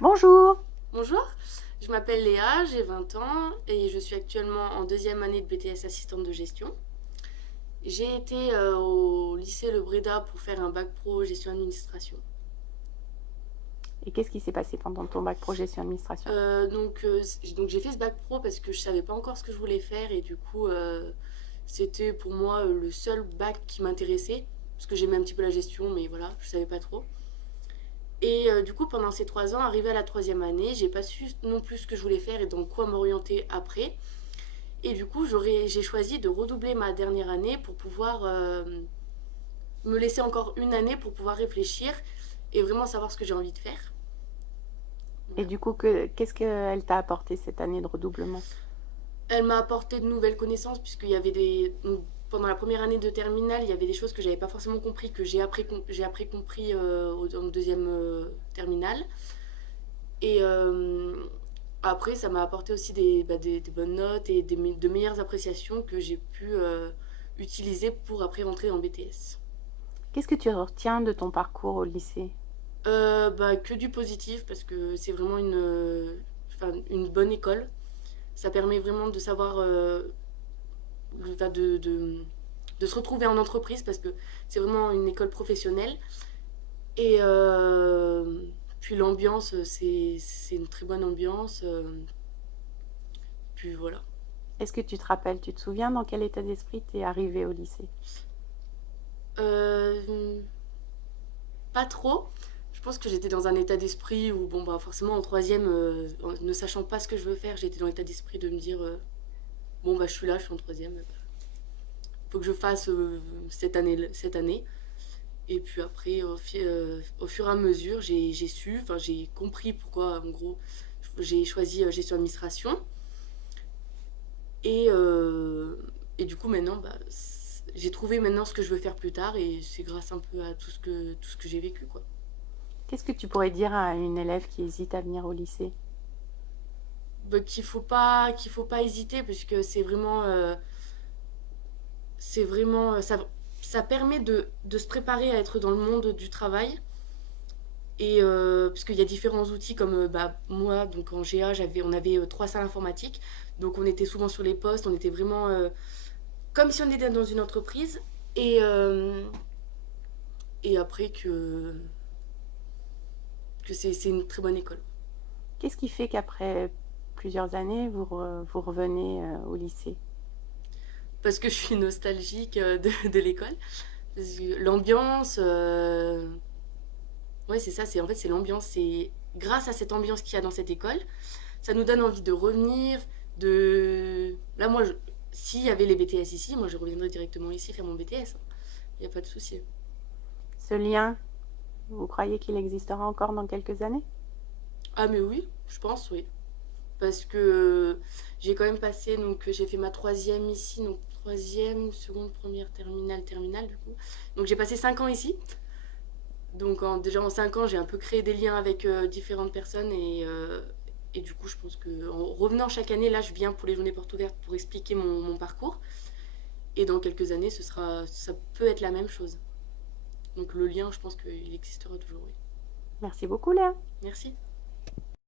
Bonjour. Bonjour, je m'appelle Léa, j'ai 20 ans et je suis actuellement en deuxième année de BTS assistante de gestion. J'ai été au lycée Le Bréda pour faire un bac pro gestion administration. Et qu'est-ce qui s'est passé pendant ton bac pro gestion administration? Donc j'ai fait ce bac pro parce que je savais pas encore ce que je voulais faire et du coup c'était pour moi le seul bac qui m'intéressait parce que j'aimais un petit peu la gestion mais voilà, je savais pas trop. Et du coup pendant ces 3 ans, arrivé à la troisième année, j'ai pas su non plus ce que je voulais faire et dans quoi m'orienter après. Et du coup, j'ai choisi de redoubler ma dernière année pour pouvoir me laisser encore une année pour pouvoir réfléchir et vraiment savoir ce que j'ai envie de faire. Et Voilà. du coup, qu'est-ce qu'elle t'a apporté cette année de redoublement? Elle m'a apporté de nouvelles connaissances puisqu'il y avait des... Pendant la première année de terminale, il y avait des choses que j'avais pas forcément compris, que j'ai après compris en deuxième terminale. Et après, ça m'a apporté aussi des bonnes notes et de meilleures appréciations que j'ai pu utiliser pour après rentrer en BTS. Qu'est-ce que tu retiens de ton parcours au lycée? Que du positif parce que c'est vraiment enfin, une bonne école. Ça permet vraiment de savoir, enfin, de se retrouver en entreprise parce que c'est vraiment une école professionnelle. Et puis l'ambiance, c'est une très bonne ambiance. Puis voilà. Est-ce que tu te rappelles, tu te souviens dans quel état d'esprit tu es arrivée au lycée? Euh, Pas trop. Je pense que j'étais dans un état d'esprit où, bon, bah, forcément, en troisième, en ne sachant pas ce que je veux faire, j'étais dans l'état d'esprit de me dire bon, bah, je suis là, je suis en troisième, faut que je fasse cette année. Et puis après, au fur et à mesure, j'ai su, enfin, j'ai compris pourquoi, en gros, j'ai choisi gestion administration. Et, euh, et du coup, maintenant, bah, j'ai trouvé maintenant ce que je veux faire plus tard et c'est grâce un peu à tout ce que j'ai vécu, quoi. Qu'est-ce que tu pourrais dire à une élève qui hésite à venir au lycée? Bah, qu'il faut pas hésiter puisque c'est vraiment ça permet de se préparer à être dans le monde du travail et parce qu'il y a différents outils comme bah, moi donc en GA on avait 3 salles informatiques donc on était souvent sur les postes, on était vraiment comme si on était dans une entreprise et et après que c'est une très bonne école Qu'est-ce qui fait qu'après plusieurs années, vous revenez au lycée? parce que je suis nostalgique de l'école. L'ambiance ouais, c'est ça, c'est en fait c'est l'ambiance, c'est grâce à cette ambiance qu'il y a dans cette école, ça nous donne envie de revenir, de là moi s'il y avait les BTS ici, moi je reviendrais directement ici faire mon BTS. Il n'y a pas de souci. Ce lien, vous croyez qu'il existera encore dans quelques années? Ah mais oui, je pense oui. Parce que j'ai quand même passé, donc j'ai fait ma troisième ici, donc troisième, seconde, première, terminale du coup. Donc j'ai passé 5 ans ici. Donc déjà en 5 ans, j'ai un peu créé des liens avec différentes personnes et du coup, je pense que en revenant chaque année, là, je viens pour les journées portes ouvertes pour expliquer mon parcours. Et dans quelques années, ça peut être la même chose. Donc le lien, je pense qu'il existera toujours, oui. Merci beaucoup, Léa. Merci.